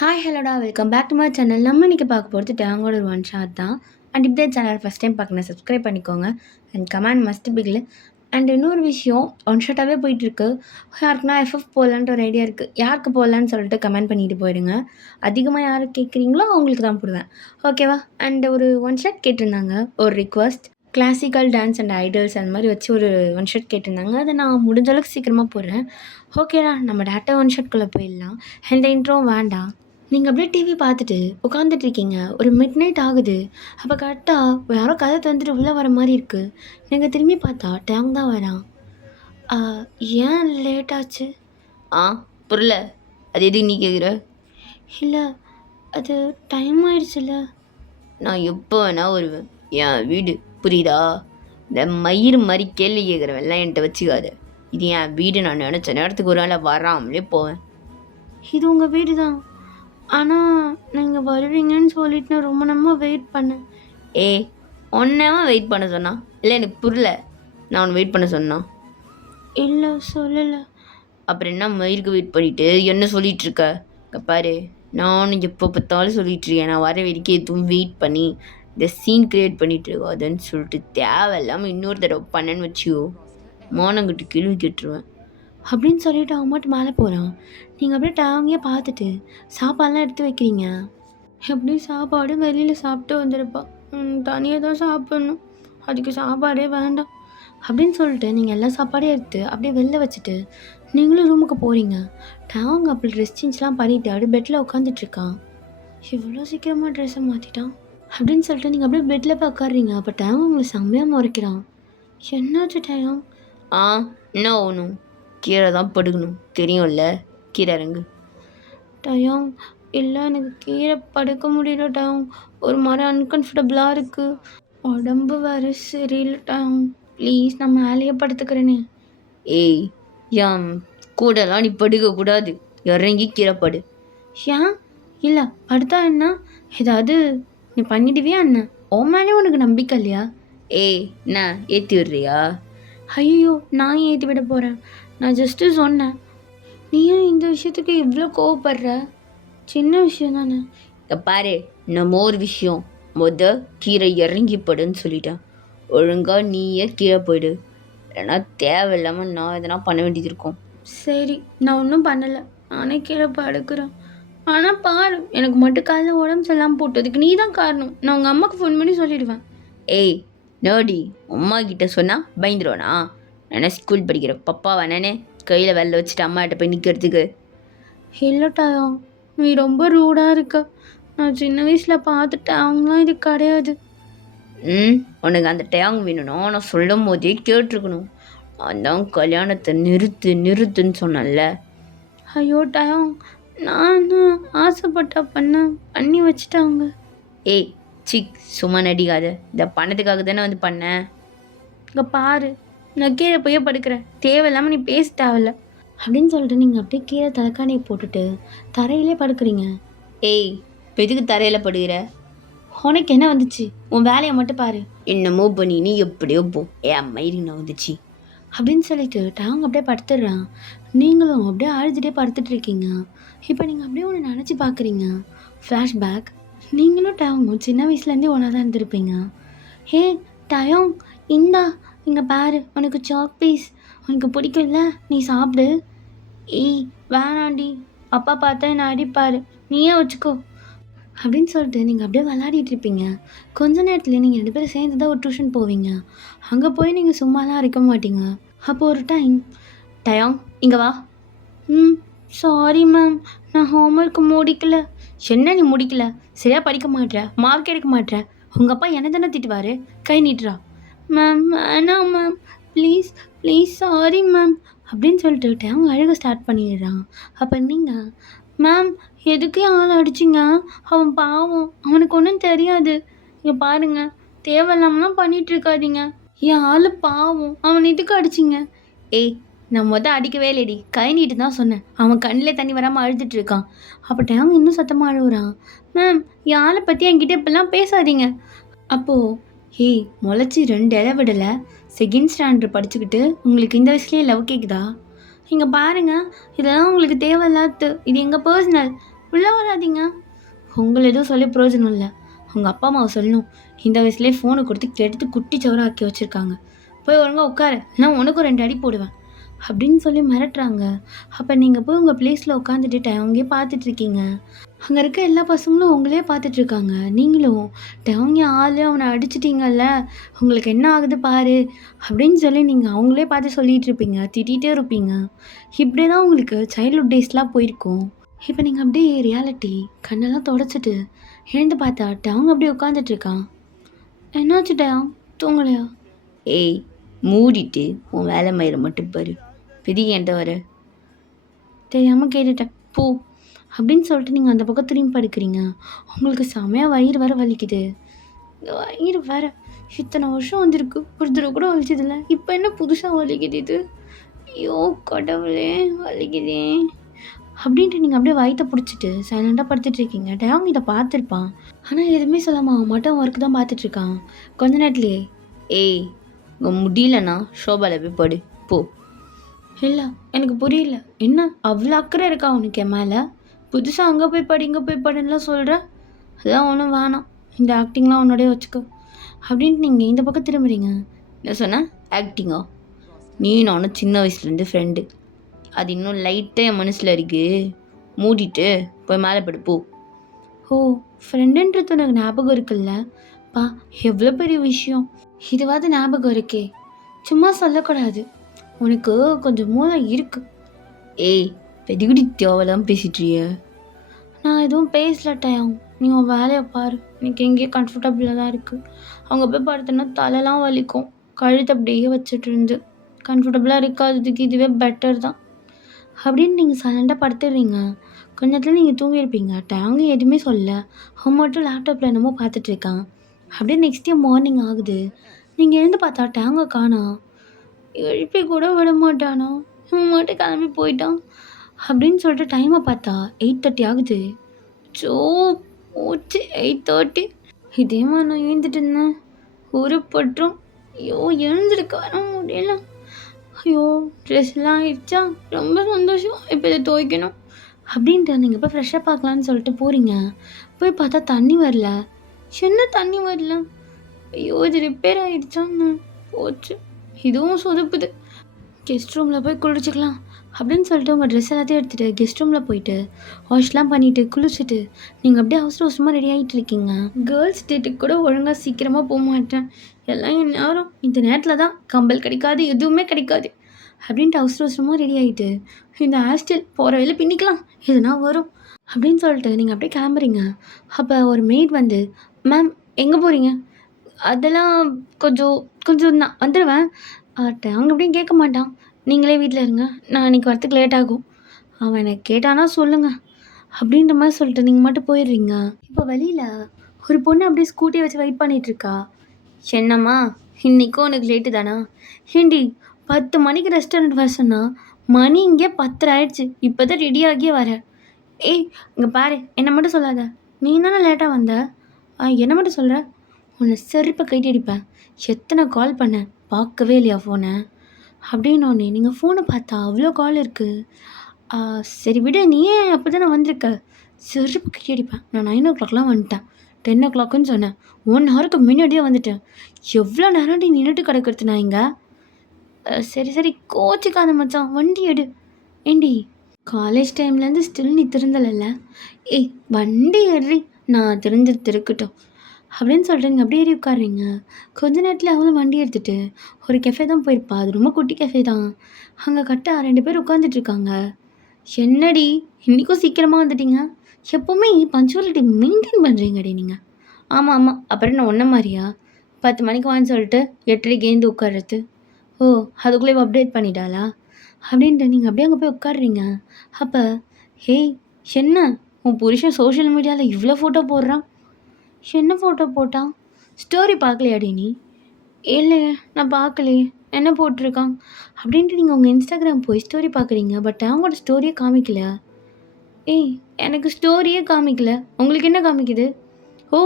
Hi ஹலோடா welcome back to my channel. நம்ம இன்றைக்கி பார்க்க போகிறது டேங்கோட ஒரு ஒன் ஷாட் தான். அண்ட் இப்படி சேனல் ஃபஸ்ட் டைம் பார்க்கணும், சப்ஸ்கிரைப் பண்ணிக்கோங்க. அண்ட் கமெண்ட் மஸ்ட் பிகில். அண்ட் இன்னொரு விஷயம், ஒன் ஷாட்டாகவே போயிட்டுருக்கு. யாருக்குன்னா எஃப்எஃப் போடலான்ட்டு ஒரு ஐடியா இருக்குது. யாருக்கு போடலான்னு சொல்லிட்டு கமெண்ட் பண்ணிட்டு போயிடுங்க. அதிகமாக யார் கேட்குறீங்களோ அவங்களுக்கு தான் போடுவேன், ஓகேவா? அண்ட் ஒரு ஒன் ஷாட் கேட்டிருந்தாங்க, ஒரு request. Classical dance and idols அந்த மாதிரி வச்சு ஒரு ஒன் ஷாட் கேட்டிருந்தாங்க. அதை நான் முடிஞ்ச அளவுக்கு சீக்கிரமாக போடுறேன். ஓகேடா, நம்ம டேட்டா ஒன் ஷாட்குள்ளே போயிடலாம். எந்த இன்ட்ரோவும் வேண்டாம். நீங்கள் அப்படியே டிவி பார்த்துட்டு உட்காந்துட்ருக்கீங்க. ஒரு மிட் நைட் ஆகுது. அப்போ கரெக்டாக யாரோ கதை தந்துட்டு உள்ளே வர மாதிரி இருக்குது. நீங்கள் திரும்பி பார்த்தா டேங் தான் வரான். ஏன் லேட் ஆச்சு? புரியல. அது எது நீ கேட்குற? இல்லை, அது டைம் ஆயிடுச்சுல்ல. நான் எப்போ வேணா வருவேன், என் வீடு, புரியுதா? இந்த மயிர் மாதிரி கேள்வி கேட்குறவெல்லாம் என்கிட்ட வச்சுக்காத. இது என் வீடு. நான் நினச்ச நேரத்துக்கு ஒரு நாள் வராமலே போவேன். இது உங்கள் வீடு தான், ஆனால் நீங்கள் வருவீங்கன்னு சொல்லிட்டு நான் ரொம்ப நேரமாக வெயிட் பண்ணேன். ஒன்னேமா வெயிட் பண்ண சொன்னா? இல்லை, எனக்கு புரியல. நான் உன்னை வெயிட் பண்ண சொன்னா? இல்லை, சொல்லலை. அப்புறம் என்ன மயிருக்கு வெயிட் பண்ணிட்டு என்ன சொல்லிட்டு இருக்க? பாரு, நானும் எப்போ பார்த்தாலும் சொல்லிட்டு இருக்கேன், நான் வர வரைக்கும் எதுவும் வெயிட் பண்ணி இந்த சீன் கிரியேட் பண்ணிட்டு இருக்காதுன்னு சொல்லிட்டு தேவையில்லாமல் இன்னொரு தடவை பண்ணேன்னு வச்சியோ, மானங்கிட்டு கேள்வி கேட்டுருவேன் அப்படின்னு சொல்லிட்டு அவன் மட்டும் மேலே போகிறான். நீங்கள் அப்படியே டேங்கே பார்த்துட்டு சாப்பாடெலாம் எடுத்து வைக்கிறீங்க. எப்படி சாப்பாடு வெளியில் சாப்பிட்டு வந்துருப்பா, தனியாக தான் சாப்பிட்ணும், அதுக்கு சாப்பாடே வேண்டாம் அப்படின்னு சொல்லிட்டு நீங்கள் எல்லா சாப்பாடையும் எடுத்து அப்படியே வெளில வச்சுட்டு நீங்களும் ரூமுக்கு போகிறீங்க. டேங் அப்படி ட்ரெஸ் சேஞ்ச்லாம் பண்ணிவிட்டு அப்படியே பெட்டில் உட்காந்துட்ருக்கான். இவ்வளோ சீக்கிரமாக ட்ரெஸ்ஸை மாற்றிட்டான் அப்படின்னு சொல்லிட்டு நீங்கள் அப்படியே பெட்டில் போய் உட்காடுறீங்க. அப்போ டேங் உங்களை செம்மையாக முறைக்கிறான். என்னாச்சு டேங்? என்ன ஆகணும்? கீரை தான் படுக்கணும், தெரியும்ல? கீரை இறங்கு. டயம், இல்லை, எனக்கு கீழே படுக்க முடியல டயம். ஒரு மாதிரி அன்கம்ஃபர்டபுளாக இருக்குது. உடம்பு வேறு சரியில்லை டயம். ப்ளீஸ், நான் மேலேயே படுத்துக்கிறேனே. ஏன் கூடலாம் நீ படுக்கக்கூடாது, இறங்கி கீரை படு. ஏன்? இல்லை, படுத்தா என்ன? ஏதாவது நீ பண்ணிடுவியா என்ன? ஓ மேலே உனக்கு நம்பிக்கை இல்லையா? என்ன ஏற்றி விடுறியா? ஐயோ, நான் ஏற்றி விட போகிறேன். நான் ஜஸ்ட்டு சொன்னேன். நீ ஏன் இந்த விஷயத்துக்கு இவ்வளோ கோவப்படுற? சின்ன விஷயம் தானே. பாரு, நம்ம ஒரு விஷயம், கீரை இறங்கி படுன்னு சொல்லிட்டேன். ஒழுங்காக நீயே கீழே போயிடு, இல்லைன்னா தேவையில்லாமல் நான் எதனா பண்ண வேண்டியது இருக்கும். சரி, நான் ஒன்றும் பண்ணலை, நானே கீழே படுக்கிறேன். ஆனால் பாரு, எனக்கு மட்டும் காலைல உடம்பு சரியில்லாமல் போட்டதுக்கு நீ தான் காரணம். நான் உங்கள் அம்மாவுக்கு ஃபோன் பண்ணி சொல்லிடுவேன். நோடி, அம்மா கிட்ட சொன்னால் பயந்துருவானா? நான் ஸ்கூல் படிக்கிற பப்பா வேணானே கையில் வெளில வச்சுட்டு அம்மாகிட்ட போய் நிற்கிறதுக்கு. இல்லட்டாயா, நீ ரொம்ப ரூடாக இருக்க. நான் சின்ன வயசில் பார்த்துட்டேன், அவங்களாம் இது கிடையாது. உனக்கு அந்த டேங் வேணும்னா நான் சொல்லும் போதே கேட்டிருக்கணும். அதான் கல்யாணத்தை நிறுத்துன்னு சொன்னேன்ல. ஐயோ டயம், நான் ஆசைப்பட்டா பண்ணி வச்சுட்டாங்க. சும்மா நடிக்காத. இந்த பணத்துக்காக தானே வந்து பண்ணேன். இங்கே பாரு, நான் கீழே போய் படுக்கிறேன், தேவையில்லாமல் நீ பேச தேவையில்ல அப்படின்னு சொல்லிட்டு நீங்கள் அப்படியே கீழே தலைக்காணியை போட்டுட்டு தரையிலே படுக்கிறீங்க. இப்போ எதுக்கு தரையில் படுகிற? உனக்கு என்ன வந்துச்சு? உன் வேலையை மட்டும் பாரு. என்னமோ பண்ணி நீ எப்படியோ போ, மயிறு நான் வந்துச்சு அப்படின்னு சொல்லிட்டு டேங் அப்படியே படுத்துடுறான். நீங்களும் அப்படியே அழுதுகிட்டே படுத்துட்டு இருக்கீங்க. இப்போ நீங்கள் அப்படியே ஒன்று நினச்சி பார்க்குறீங்க. ஃப்ளாஷ்பேக். நீங்களும் டேங்கும் சின்ன வயசுலேருந்தே ஒன்றா தான் இருந்திருப்பீங்க. டயம், இந்தா இங்கே பாரு, உனக்கு சாக் பீஸ், உனக்கு பிடிக்கும்ல, நீ சாப்பிடு. வேணாண்டி, அப்பா பார்த்தா என்னை அடிப்பார், நீயே வச்சுக்கோ அப்படின்னு சொல்லிட்டு நீங்கள் அப்படியே விளையாடிட்டு இருப்பீங்க. கொஞ்ச நேரத்தில் நீங்கள் 2 பேரும் சேர்ந்து தான் ஒரு டியூஷன் போவீங்க. அங்கே போய் நீங்கள் சும்மாலாம் இருக்க மாட்டீங்க. அப்போது ஒரு டயம் இங்கே வா. சாரி மேம், நான் ஹோம்ஒர்க் முடிக்கல. என்ன நீ முடிக்கல? சரியாக படிக்க மாட்டேற, மார்க் எடுக்க மாட்டேற. உங்கள் அப்பா என்ன தானே திட்டுவார்? கை நீட்டுறா. மேம் வேணாம் ma'am, please please, sorry ma'am அப்படின்னு சொல்லிட்டு டயம் அழுக ஸ்டார்ட் பண்ணிடுறான். அப்போ நீங்கள், மேம் எதுக்கு ஆள் அடிச்சிங்க? அவன் பாவம், அவனுக்கு ஒன்றும் தெரியாது. இங்கே பாருங்க, தேவையில்லாமலாம் பண்ணிகிட்டு இருக்காதீங்க. என் ஆள் பாவம், அவன் எதுக்கு அடிச்சிங்க? நான் அடிக்கவே இல்லைடி, கை நீட்டு தான் சொன்னேன். அவன் கண்ணில் தண்ணி வராமல் அழுதுட்டு இருக்கான். அப்போ டேங் இன்னும் சத்தமாக அழுகுறான். மேம், என் ஆளை பற்றி என்கிட்ட இப்பெல்லாம் பேசாதீங்க. அப்போது முளைச்சி 2 இலை விடலை, செகண்ட் ஸ்டாண்டர்ட் படிச்சுக்கிட்டு உங்களுக்கு இந்த வயசுலேயே லவ் கேட்குதா? இங்கே பாருங்கள், இதெல்லாம் உங்களுக்கு தேவையில்லாது, இது எங்கள் பர்சனல். உள்ளே வராதீங்க. உங்களை எதுவும் சொல்லி பிரயோஜனம் இல்லை. உங்கள் அப்பா அம்மாவை சொல்லணும். இந்த வயசுலேயே ஃபோனை கொடுத்து கெடுத்து குட்டி சவராக ஆக்கி வச்சுருக்காங்க. போய் ஒழுங்காக உட்காரு, நான் உனக்கும் 2 அடி போடுவேன் அப்படின்னு சொல்லி மிரட்டுறாங்க. அப்போ நீங்கள் போய் உங்கள் ப்ளேஸில் உட்காந்துட்டு அங்கேயே பார்த்துட்ருக்கீங்க. அங்கே இருக்க எல்லா பசங்களும் உங்களே பார்த்துட்ருக்காங்க. நீங்களும் டவுங்க ஆள் அவனை அடிச்சிட்டிங்கல்ல, உங்களுக்கு என்ன ஆகுது பாரு அப்படின்னு சொல்லி நீங்கள் அவங்களே பார்த்து சொல்லிகிட்டு இருப்பீங்க, திட்டிகிட்டே இருப்பீங்க. இப்படி தான் உங்களுக்கு சைல்ட்ஹுட் டேஸ்லாம் போயிருக்கும். இப்போ நீங்கள் அப்படியே ரியாலிட்டி கண்ணெல்லாம் தொடச்சிட்டு எழுந்து பார்த்தா டவுங்க அப்படியே உட்காந்துட்ருக்கான். என்னாச்சு டவுங், தூங்கலையா? ஏய், மூடிட்டு உன் வேலை மயிரை மட்டும் பாரு. பெரிய என்கிட்ட வர. தெரியாமல் கேட்டுட்டேன், போ அப்படின்னு சொல்லிட்டு நீங்கள் அந்த பக்கம் திரும்பி படுக்கிறீங்க. உங்களுக்கு செமையாக வயிறு வேற வலிக்குது. வயிறு வேற இத்தனை வருஷம் வந்திருக்கு, ஒரு தடவை கூட வலிச்சதில்ல, இப்போ என்ன புதுசாக வலிக்குது இது? ஐயோ கடவுளே, வலிக்குதே அப்படின்ட்டு நீங்கள் அப்படியே வயிற்ற பிடிச்சிட்டு சைலண்டாக படுத்துட்டு இருக்கீங்க. டயாங் இதை பார்த்துருப்பான், ஆனால் எதுவுமே சொல்லாமல் அவன் மட்டும் ஒர்க் தான் பார்த்துட்ருக்கான். கொஞ்ச நேரத்துலேயே, ஏய், உங்கள் முடியலண்ணா ஷோபாவில் போய் படு போ. இல்லை எனக்கு புரியல, என்ன அவ்வளோ அக்கறை இருக்கா உனக்கு என் மேலே? புதுசாக அங்கே போய் படி இங்கே போய் படின்னுலாம் சொல்கிற, அதெல்லாம் ஒன்றும் வேணாம், இந்த ஆக்டிங்லாம் உன்னோடய வச்சுக்கோ அப்படின்ட்டு நீங்கள் இந்த பக்கம் திரும்புறீங்க. என்ன சொன்ன? ஆக்டிங்கா? நீ நானும் சின்ன வயசுலேருந்து ஃப்ரெண்டு, அது இன்னும் லைட்டாக என் மனசில் இருக்கு. மூடிட்டு போய் மேலே படு போ. ஓ, ஃப்ரெண்டுன்றது உனக்கு ஞாபகம் இருக்குல்ல பா, எவ்வளோ பெரிய விஷயம். இதுவாது ஞாபகம் இருக்கே, சும்மா சொல்லக்கூடாது, உனக்கு கொஞ்சம் மூளை இருக்கு. ஏய், பெடிகுடி தேவலாம் பேசிட்றிய. நான் எதுவும் பேசல டயம், நீ உன் வேலையை பாரு. எனக்கு எங்கேயே கம்ஃபர்டபுளாக தான் இருக்குது. அவங்க போய் படுத்தோன்னா தலைலாம் வலிக்கும், கழுத்து அப்படியே வச்சுட்டு இருந்து கம்ஃபர்டபுளாக இருக்காததுக்கு இதுவே பெட்டர் தான் அப்படின்னு நீங்கள் சைலண்டாக படுத்துடுறீங்க. கொஞ்ச நேரத்தில் நீங்கள் தூங்கியிருப்பீங்க. டயங்க எதுவுமே சொல்ல, அவன் மட்டும் லேப்டாப்பில் என்னமோ பார்த்துட்ருக்கான். அப்படியே நெக்ஸ்ட் டே மார்னிங் ஆகுது. நீங்கள் எழுந்து பார்த்தா டேங்க காணா. எழுப்பி கூட விட மாட்டானா, இவன் மட்டும் கிளம்பி போயிட்டான் அப்படின்னு சொல்லிட்டு டைமை பார்த்தா 8:30 ஆகுது. ஸோ போச்சு 8:30. இதே மாதிரி நான் எழுந்துட்டு இருந்தேன், உருப்பட்டுரும். ஐயோ எழுந்திருக்க வர முடியல. ஐயோ ட்ரெஸ்லாம் ஆயிடுச்சா, ரொம்ப சந்தோஷம், இப்போ இதை துவைக்கணும் அப்படின்ட்டு நீங்கள் போய் ஃப்ரெஷ்ஷாக பார்க்கலான்னு சொல்லிட்டு போகிறீங்க. போய் பார்த்தா தண்ணி வரல. என்ன தண்ணி வரல? ஐயோ இது ரிப்பேர் ஆகிடுச்சான்னு போச்சு, இதுவும் சொதுப்புது. கெஸ்ட் ரூமில் போய் குளிச்சுக்கலாம் அப்படின்னு சொல்லிட்டு உங்கள் ட்ரெஸ் எல்லாத்தையும் எடுத்துகிட்டு கெஸ்ட் ரூமில் போயிட்டு வாஷ்லாம் பண்ணிவிட்டு குளிச்சுட்டு நீங்கள் அப்படியே அவசர அவசரமாக ரெடி ஆகிட்டு இருக்கீங்க. கேர்ள்ஸ் டேட்டுக்கு கூட ஒழுங்காக சீக்கிரமாக போக மாட்டேன், எல்லாம் என் நேரம், இந்த நேரத்தில் தான் கம்பல் கிடைக்காது, எதுவுமே கிடைக்காது அப்படின்ட்டு அவசர அவசரமாக ரெடி ஆகிட்டு இந்த ஹேர்ஸ்டைல் போகிற வேலை பின்னிக்கலாம் எதுனா வரும் அப்படின்னு சொல்லிட்டு நீங்கள் அப்படியே கிளம்புறீங்க. அப்போ ஒரு மெய்ட் வந்து, மேம் எங்கே போகிறீங்க? அதெல்லாம் கொஞ்சம் கொஞ்சம் நான் வந்துடுவேன். அவங்க அப்படியும் கேட்க மாட்டான், நீங்களே வீட்டில் இருங்க, நான் இன்றைக்கி வரத்துக்கு லேட் ஆகும். அவன் எனக்கு கேட்டானா சொல்லுங்கள் அப்படின்ற மாதிரி சொல்லிட்டு நீங்கள் மட்டும் போயிடுறீங்க. இப்போ வெளியில் ஒரு பொண்ணு அப்படியே ஸ்கூட்டியை வச்சு வெயிட் பண்ணிகிட்ருக்கா. என்னம்மா இன்றைக்கும் உனக்கு லேட்டு தானா? ஏண்டி 10 மணிக்கு ரெஸ்டாரண்ட் வர சொன்னால் மணி இங்கே 10 ஆயிடுச்சு, இப்போ தான் ரெடியாகியே வர. ஏய் இங்கே பாரு, என்னை மட்டும் சொல்லாத, நீ தானே லேட்டாக வந்த, என்ன மட்டும் சொல்கிற? உன்னை செருப்பை கைட்டி அடிப்பேன். எத்தனை கால் பண்ண, பார்க்கவே இல்லையா ஃபோனை அப்படின்னோடனே நீங்கள் ஃபோனை பார்த்தா அவ்வளோ கால் இருக்குது. சரி விடு, நீ ஏன் அப்போ தான் நான் வந்திருக்க, செருப்பு கைட்டி அடிப்பேன். நான் 9 o'clockலாம் வந்துட்டேன், 10 o'clockன்னு சொன்னேன், 1 hourக்கு முன்னாடியே வந்துட்டேன். எவ்வளோ நேரம் நீ நின்றுட்டு கிடக்கிறது நான் இங்கே? சரி சரி கோச்சிக்காத மச்சான், வண்டி எடு. ஏண்டி காலேஜ் டைம்லேருந்து ஸ்டில் நீ திருந்தலைல்ல? ஏய் வண்டி எடுறி, நான் இருக்கட்டும் அப்படின்னு சொல்லிட்டு நீங்கள் அப்படியே ஏறி உட்காடுறீங்க. கொஞ்ச நேரத்தில் அவங்களும் வண்டி எடுத்துகிட்டு ஒரு கெஃபே தான் போயிருப்பா, அது ரொம்ப குட்டி கெஃபே தான். அங்கே கரெக்டாக 2 பேர் உட்காந்துட்ருக்காங்க. என்னடி இன்றைக்கும் சீக்கிரமாக வந்துட்டீங்க, எப்போவுமே பஞ்சுவாலிட்டி மெயின்டைன் பண்ணுறீங்கடி நீங்கள். ஆமாம் ஆமாம், அப்புறம் நான் ஒன்றை மாதிரியா 10 மணிக்கு வான்னு சொல்லிட்டு 8:30 ஏந்து உட்கார்றது? ஓ அதுக்குள்ளே அப்டேட் பண்ணிட்டாளா அப்படின்ட்டு நீங்கள் அப்படியே அங்கே போய் உட்காடுறீங்க. அப்போ ஹேய் என்ன உன் புருஷன் சோஷியல் மீடியாவில் இவ்வளோ ஃபோட்டோ போடுறான்? என்ன ஃபோட்டோ போட்டான்? ஸ்டோரி பார்க்கலையாடி நீ? இல்லையே நான் பார்க்கலையே, என்ன போட்டிருக்கான் அப்படின்ட்டு நீங்கள் உங்கள் இன்ஸ்டாகிராம் போய் ஸ்டோரி பார்க்குறீங்க. பட் அவங்களோட ஸ்டோரியே காமிக்கல. ஏய் எனக்கு ஸ்டோரியே காமிக்கல, உங்களுக்கு என்ன காமிக்குது? ஓ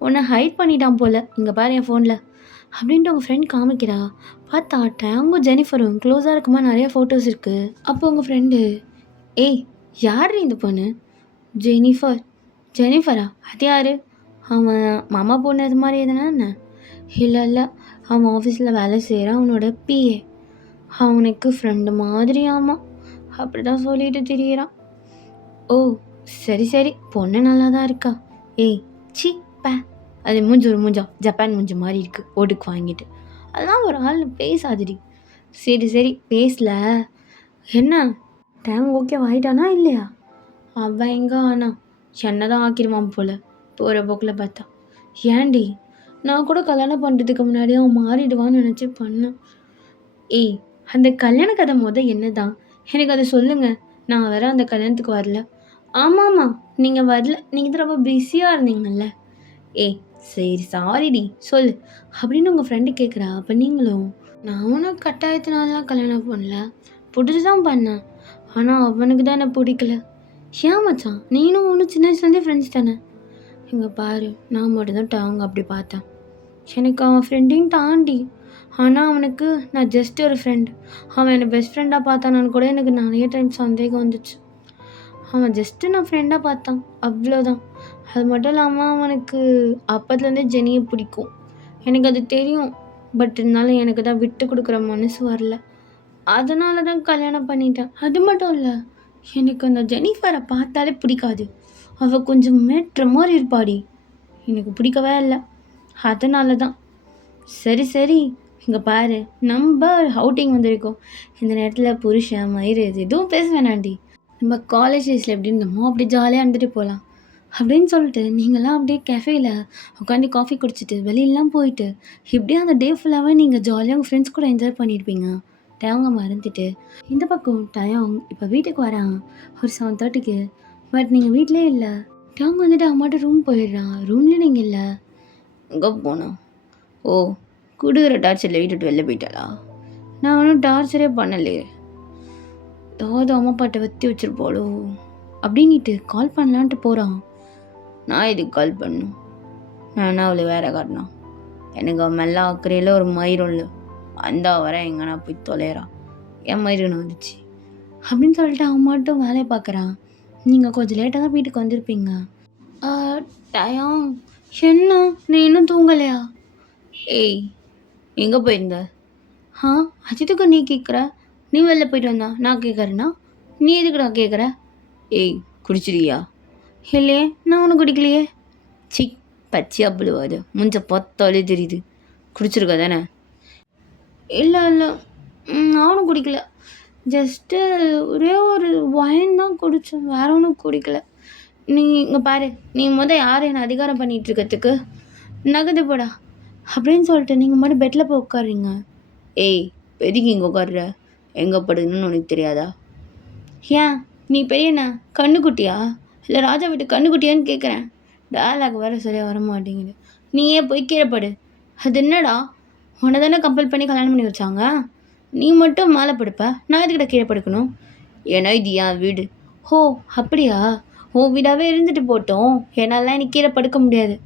உன்னை ஹைட் பண்ணிட்டான் போல், இங்கே பாரு என் ஃபோனில் அப்படின்ட்டு உங்கள் ஃப்ரெண்ட் காமிக்கிறா. பார்த்தா டேங்கோ ஜெனிஃபரும் க்ளோஸாக இருக்குமா நிறையா ஃபோட்டோஸ் இருக்குது. அப்போ உங்கள் ஃப்ரெண்டு, ஏய் யார் இந்த பொண்ணு, ஜெனிஃபர். ஜெனிஃபரா? அது யாரு? அவன் மாமா பொண்ணு அது மாதிரி எதுனா என்ன? இல்லை இல்லை, அவன் ஆஃபீஸில் வேலை செய்கிறான், அவனோட பிஏ. அவனுக்கு ஃப்ரெண்டு மாதிரி. ஆமாம், அப்படி தான் சொல்லிட்டு திரியிறான். ஓ சரி சரி, பொண்ணு நல்லா தான் இருக்கா. ஏய் சி பே, அது மூஞ்சி ஒரு மூஞ்சா ஜப்பான் மூஞ்சி மாதிரி இருக்குது ஓட்டுக்கு வாங்கிட்டு. அதெல்லாம் ஒரு ஆள் பேசாதுடி. சரி சரி பேசல. என்ன டைம் ஓகே ஆகிட்டானா இல்லையா? அவன் எங்கே ஆனா என்ன தான் ஆக்கிடுவான் போல் போகிற போக்கில் பார்த்தா. ஏன்டி, நான் கூட கல்யாணம் பண்ணுறதுக்கு முன்னாடி அவன் மாறிடுவான்னு நினச்சி பண்ணேன். ஏய், அந்த கல்யாண கதை என்ன தான் எனக்கு அதை சொல்லுங்க. நான் வேற அந்த கல்யாணத்துக்கு வரல. ஆமாம்மா, நீங்கள் வரல, நீங்கள் தான் ரொம்ப பிஸியாக இருந்தீங்கல்ல. ஏய் சரி சாரிடி சொல்லு அப்படின்னு உங்கள் ஃப்ரெண்டு கேட்குறா. அப்போ நீங்களும், நான் ஒன்றும் கட்டாயத்தினாலாம் கல்யாணம் பண்ணல, பிடிச்சி தான் பண்ணேன். ஆனால் அவனுக்கு தான் என்ன பிடிக்கல. ஏன் மச்சான், நீனும் ஒன்றும் சின்ன வயசுலேருந்தே ஃப்ரெண்ட்ஸ் தானே? இங்கே பாரு, நான் மட்டும்தான் டாங்க அப்படி பார்த்தேன். எனக்கு அவன் ஃப்ரெண்டையும் தாண்டி, ஆனால் அவனுக்கு நான் ஜஸ்ட் ஒரு ஃப்ரெண்ட். அவன் என்னை பெஸ்ட் ஃப்ரெண்டாக பார்த்தானான்னு கூட எனக்கு நிறைய டைம் சந்தேகம் வந்துச்சு. அவன் ஜஸ்ட்டு நான் ஃப்ரெண்டாக பார்த்தான், அவ்வளோதான். அது மட்டும் இல்லாமல் அவனுக்கு அப்பத்துலேருந்தே ஜெனியை பிடிக்கும், எனக்கு அது தெரியும். பட் இருந்தாலும் எனக்கு தான் விட்டு கொடுக்குற மனசு வரல, அதனால தான் கல்யாணம் பண்ணிட்டேன். அது மட்டும் இல்லை, எனக்கு அந்த ஜெனிஃபரை பார்த்தாலே பிடிக்காது. அவள் கொஞ்சம் மேட்ற மாதிரி இருப்பாடி, எனக்கு பிடிக்கவே இல்லை. அதனால தான். சரி சரி, இங்கே பாரு, நம்ம அவுட்டிங் வந்திருக்கோம். இந்த நேரத்தில் புருஷன் மயிறு எதுவும் பேச வேணாண்டி. நம்ம காலேஜ் டேஸில் எப்படி இருந்தோமோ அப்படி ஜாலியாக இருந்துட்டு போகலாம் அப்படின்னு சொல்லிட்டு நீங்களாம் அப்படியே கெஃபேயில் உட்காந்து காஃபி குடிச்சிட்டு வெளியெல்லாம் போயிட்டு இப்படியே அந்த டே ஃபுல்லாகவே நீங்கள் ஜாலியாக உங்கள் ஃப்ரெண்ட்ஸ் கூட என்ஜாய் பண்ணியிருப்பீங்க. டயங்க மறந்துட்டு இந்த பக்கம் டயம் இப்போ வீட்டுக்கு வரான் ஒரு 7:30க்கு. பட் நீங்கள் வீட்டிலே இல்லை. டயங்க வந்துட்டு அம்மாட்ட ரூம் போயிடுறான். ரூம்லேயே நீங்கள் இல்லை. எங்கே போனோம்? ஓ, குடுகிற டார்ச்சரில் வீட்டுட்டு வெளில போயிட்டாளா? நான் ஒன்றும் டார்ச்சரே பண்ணலையே, ஏதாவது அம்மா பாட்டை வற்றி வச்சிருப்போளோ அப்படின்ட்டு கால் பண்ணலான்ட்டு போகிறான். நான் இதுக்கு கால் பண்ணும்? நான் அவளை வேற காட்டினான். எனக்கு அவன் மெல்ல அக்கறையில் ஒரு மயிரும் இல்லை, அந்த வர எங்கன்னா போய் தொலைகிறான். என் மயிருன்னு வந்துச்சு அப்படின்னு சொல்லிட்டு அவன் மட்டும் வேலையை பார்க்குறான். நீங்கள் கொஞ்சம் லேட்டாக தான் வீட்டுக்கு வந்திருப்பீங்க. டயம் என்ன, நீ இன்னும் தூங்கலையா? ஏய், எங்கே போயிருந்த? அஜித்துக்கு நீ கேட்குற, நீ வெளில போயிட்டு வந்தா நான் கேட்குறேன்னா நீ எதுக்குடா கேட்குற? ஏய், குடிச்சிருக்கியா? இல்லையே, நான் ஒன்றும் குடிக்கலையே. சி, பச்சையா புழுவாது, முஞ்ச பார்த்தாலே தெரியுது. குடிச்சிருக்க தானே? இல்லை இல்லை, நானும் குடிக்கல. ஜஸ்ட்டு ஒரே ஒரு ஒயின் தான் குடித்தேன், வேற ஒன்றும் குடிக்கல. நீ இங்கே பாரு, நீ யார் என்னை அதிகாரம் பண்ணிகிட்டு இருக்கிறதுக்கு? நகது போடா அப்படின்னு சொல்லிட்டு நீங்கள் மட்டும் பெட்டில் போய் உட்காடுறீங்க. ஏய், எதுக்கு இங்கே உட்காடுற? எங்கே படுதுன்னு உனக்கு தெரியாதா? ஏன் நீ பெரியண்ணா கண்ணுக்குட்டியா இல்லை ராஜா வீட்டு கண்ணுக்குட்டியான்னு கேட்குறேன். டயலாக் வேறு சரியாக வர மாட்டேங்குது. நீயே போய் கீழே படு. அது என்னடா, உன்னை தானே கம்பல் பண்ணி கல்யாணம் பண்ணி வச்சாங்க, நீ மட்டும் மேலே படுப்ப, நான் எதுக்கிட்ட கீழே படுக்கணும்? ஏன்னா இது என் வீடு. ஓ அப்படியா, உன் வீடாகவே இருந்துட்டு போட்டோம், என்னாலாம் நீ கீழே படுக்க முடியாது,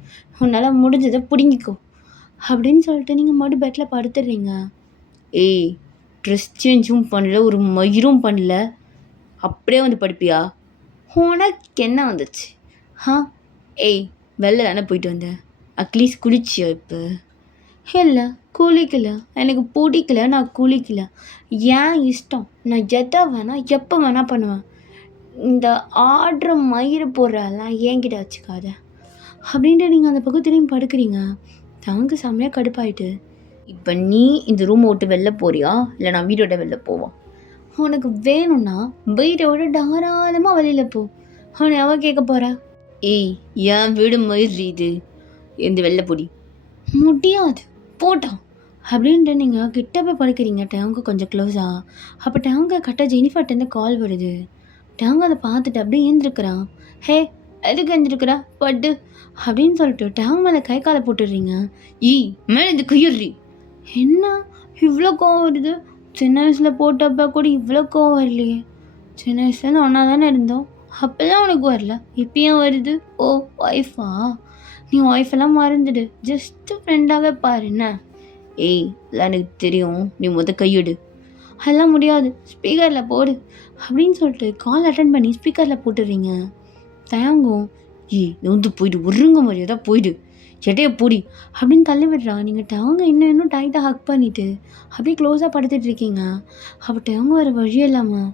உன்னால் முடிஞ்சதை பிடுங்கிக்கோ அப்படின்னு சொல்லிட்டு நீங்கள் மட்டும் பெட்டில் படுத்துடுறீங்க. ஏய், ட்ரெஸ் சேஞ்சும் பண்ணல, ஒரு மயிரும் பண்ணல, அப்படியே வந்து படுப்பியா? உனக்கு என்ன வந்துச்சு? ஏய், வெளில தானே போயிட்டு வந்தேன், அட்லீஸ்ட் குளிச்சியா? இப்போ இல்லை குளிக்கல, எனக்கு பிடிக்கல, நான் குளிக்கல, ஏன் இஷ்டம், நான் எதை வேணால் எப்போ வேணால் பண்ணுவேன். இந்த ஆர்டர் மயிறு போடுறதெல்லாம் என்கிட்ட வச்சுக்காத அப்படின்ட்டு நீங்கள் அந்த பக்கம் திரும்பி படுக்கிறீங்க. தாங்க செம்மையாக கடுப்பாயிட்டு. இப்போ நீ இந்த ரூமை விட்டு வெளில போறியா இல்லை நான் வீட்டோட வெளில போவா? உனக்கு வேணும்னா வீட்டோட தாராளமாக வெளியில் போ, அவனை அவ கேட்க போகிறா? ஏய், என் வீடு மயிர் இது, எந்த வெளில போடி. முடியாது போட்டான் அப்படின்ட்டு நீங்கள் கிட்ட போய் படுக்கிறீங்க. டேங்க கொஞ்சம் க்ளோஸாக. அப்போ டேங்க கட்ட ஜெனிஃபர்ட்டேருந்து கால் வருது. டேங்க அதை பார்த்துட்டு அப்படியே ஏந்திருக்கிறான். ஹே, எதுக்கு எழுந்திருக்கிறா, பட்டு அப்படின்னு சொல்லிட்டு டேங்க மேலே கை காலை போட்டுடுறீங்க. மேலே இந்த குயிர்றி. என்ன இவ்வளோ கோவம் வருது? சின்ன வயசில் போட்டப்போ கூட இவ்வளோ கோவம் வரலையே. சின்ன வயசுலேருந்து ஒன்றா தானே இருந்தோம், அப்போல்லாம் உனக்கு வரல, இப்பயும் வருது. ஓ ஒய்ஃபா, நீ ஒய்ஃபெல்லாம் மறந்துடு, ஜஸ்ட்டு ஃப்ரெண்டாகவே பாரு என்ன. ஏய், இல்லை எனக்கு தெரியும், நீ கையெடு. அதெல்லாம் முடியாது, ஸ்பீக்கரில் போடு அப்படின்னு சொல்லிட்டு கால் அட்டன் பண்ணி ஸ்பீக்கரில் போட்டுடுறீங்க. தயங்கும். வந்து போயிடு ஒருங்க மாதிரியே தான் போயிடு எடைய போடி அப்படின்னு தள்ளி விடுறான். நீங்கள் டயங்க இன்னும் டைட்டாக ஹக் பண்ணிவிட்டு அப்படியே க்ளோஸாக படுத்துட்டு இருக்கீங்க. அப்போ டயங்க வேறு வழியே இல்லாமல்,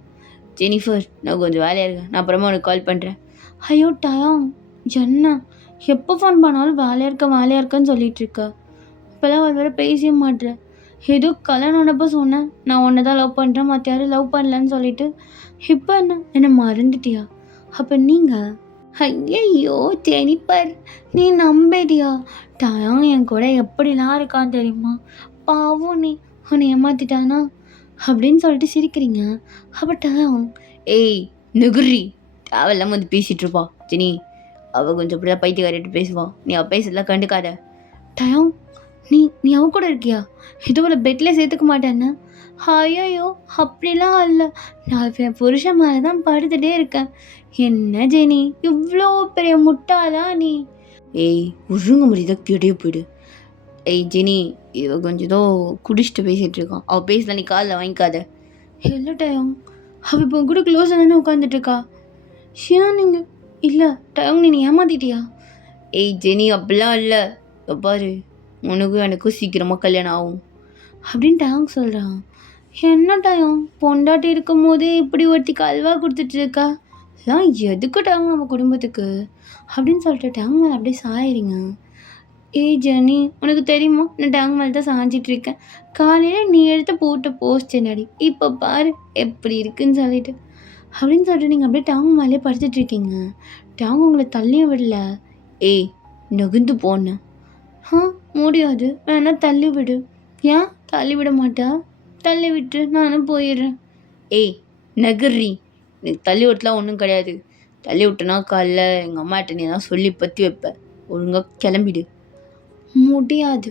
ஜெனிஃபர் நான் கொஞ்சம் வேலையாக இருக்கேன், நான் அப்புறமா உனக்கு கால் பண்ணுறேன். ஐயோ டயம் என்ன எப்போ ஃபோன் பண்ணாலும் வேலையாக இருக்கேன்னு சொல்லிட்டு இருக்க. இப்போல்லாம் ஒரு வேறு பேசவே மாட்டேன். ஏதோ கல்யாணம் ஆனப்போ சொன்னேன் நான் உன்னை தான் லவ் பண்ணுறேன், மற்ற யாரும் லவ் பண்ணலன்னு சொல்லிட்டு. இப்போ என்னை மறந்துட்டியா? அப்போ நீங்கள் ஐயையோ ஜெனிஃபர் நீ நம்பேடியா? டயம் என் கூட எப்படிலாம் இருக்கான்னு தெரியுமா? பாவம் நீ உன்னை ஏமாத்திட்டானா அப்படின்னு சொல்லிட்டு சிரிக்கிறீங்க. அப்போ டயம் நெகுரி தேவையில்லாமல் வந்து பேசிகிட்டு இருப்பா ஜெனி. அவள் கொஞ்சம் இப்படிதான் பைத்தியக்காரிட்டு பேசுவான், நீ அவள் பேசுறதுலாம் கண்டுக்காத. டயம் நீ நீ அவ கூட இருக்கியா? இதுவில் பெட்டில் சேர்த்துக்க மாட்டேன்னு? ஐயோ அப்படிலாம் இல்லை, நான் என் புருஷன் மேலே தான் படுத்துகிட்டே இருக்கேன். என்ன ஜெனி இவ்வளோ பெரிய முட்டாளா நீ? ஒழுங்க முடியுதா கேட்டே போயிடு. ஜெனி இவ கொஞ்சம் ஏதோ குடிச்சிட்டு பேசிகிட்டு இருக்கான், அவள் பேசலாம் நீ காலில் வாங்கிக்காத. இல்லை டயம் அவள் இப்போ கூட க்ளோஸாக தானே உட்காந்துட்டு இருக்கா. ஏன் நீங்கள் இல்லை டயம் நீ ஏமாத்திட்டியா? ஜெனி அப்படிலாம் இல்லை, பாரு உனக்கும் எனக்கும் சீக்கிரமாக கல்யாணம் ஆகும் அப்படின்னு டயம் சொல்கிறான். என்ன டயம் பொண்டாட்டி இருக்கும் போதே இப்படி ஒருத்திக்கு அல்வா கொடுத்துட்டு இருக்கா? எல்லாம் எதுக்கு டயம் நம்ம குடும்பத்துக்கு அப்படின்னு சொல்லிட்டு டயம் மேலே அப்படியே சாயிறீங்க. ஜெனி உனக்கு தெரியுமா நான் டேங் மேலே தான் சாஞ்சிட்டு இருக்கேன். காலையில் நீ எடுத்து போட்ட போஸ்ட் என்னடி இப்போ பாரு எப்படி இருக்குன்னு சொல்லிட்டு அப்படின்னு சொல்லிட்டு நீங்கள் அப்படியே டேங் மேலே படுத்துட்டு இருக்கீங்க. டேங் உங்களை தள்ளியும் விடல. நகுந்து போனேன். முடியாது வேணா தள்ளி விடு. ஏன் தள்ளி விட மாட்டா? தள்ளி விட்டு நானும் போயிடுறேன். நகர்றி எனக்கு தள்ளி விட்டுலாம் ஒன்றும் கிடையாது. தள்ளி விட்டனா காலைல எங்கள் அம்மாட்ட நீ தான் சொல்லி பற்றி வைப்பேன், ஒழுங்காக கிளம்பிடு. முடியாது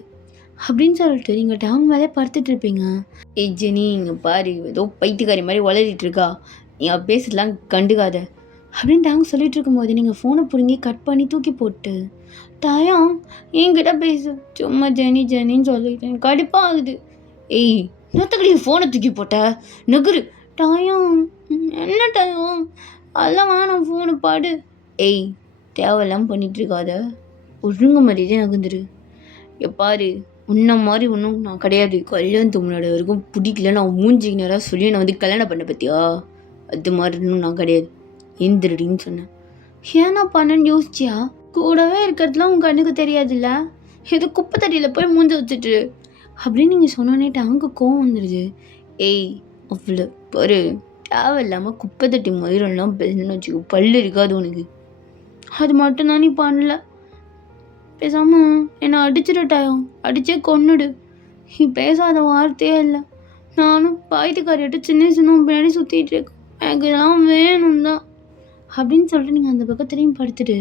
அப்படின்னு சொல்லிட்டு நீங்கள் டேங் மேலே படுத்துட்டு இருப்பீங்க. ஜெனி இங்கே பாரு ஏதோ பைத்தியக்காரி மாதிரி வளரிட்டு இருக்கா, நீ அவள் பேசலாம் கண்டுக்காத அப்படின்னு டேங் சொல்லிட்டு இருக்கும்போது நீங்கள் ஃபோனை பிடுங்கி கட் பண்ணி தூக்கி போட்டு, டயம் என்கிட்ட பேசு, சும்மா ஜெனி ஜெனின்னு சொல்லிட்டேன் கடுப்பாக ஆகுது. நேற்றுக்கடி ஃபோனை தூக்கி போட்ட நகரு. டயம் என்ன டயம் அதெல்லாம் வேணாம் ஃபோனு பாடு. தேவையெல்லாம் பண்ணிட்டு இருக்காத, ஒழுங்கு மாதிரியே நகுந்துரு. எப்பாரு உன்ன மாதிரி ஒன்றும் நான் கிடையாது. கல்யாணத்துக்கு முன்னாடி வரைக்கும் பிடிக்கல, நான் மூஞ்சிக்கு நேராக சொல்லி நான் வந்து கல்யாணம் பண்ண பற்றியா? அது மாதிரி இன்னும் நான் கிடையாது, எந்திரடின்னு சொன்னேன். ஏன்னா பண்ணன்னு யோசிச்சியா? கூடவே இருக்கிறதுலாம் உங்கள் கண்ணுக்கு தெரியாதுல்ல, ஏதோ குப்பை தட்டியில் போய் மூஞ்ச வச்சுட்டு அப்படின்னு நீங்கள் சொன்னோன்னேட்டு அங்கே கோவம் வந்துடுது. அவ்வளோ பாரு தேவையில்லாமல் குப்பை தட்டி மயிரெல்லாம் பேசணும்னு வச்சுக்கோ, பல்லு இருக்காது உனக்கு. அது மட்டும்தான் நீ பண்ணல, பேசாமல் என்னை அடிச்சிடட்டாயும், அடித்தே கொன்னுடு. நீ பேசாத வார்த்தையே இல்லை. நானும் பாய்த்துக்காரிட்டு சின்ன பின்னாடி சுற்றிட்டு இருக்கேன், எனக்கு இதெல்லாம் வேணும் தான் அப்படின்னு சொல்லிட்டு நீங்கள் அந்த பக்கத்துலேயும் படுத்துட்டு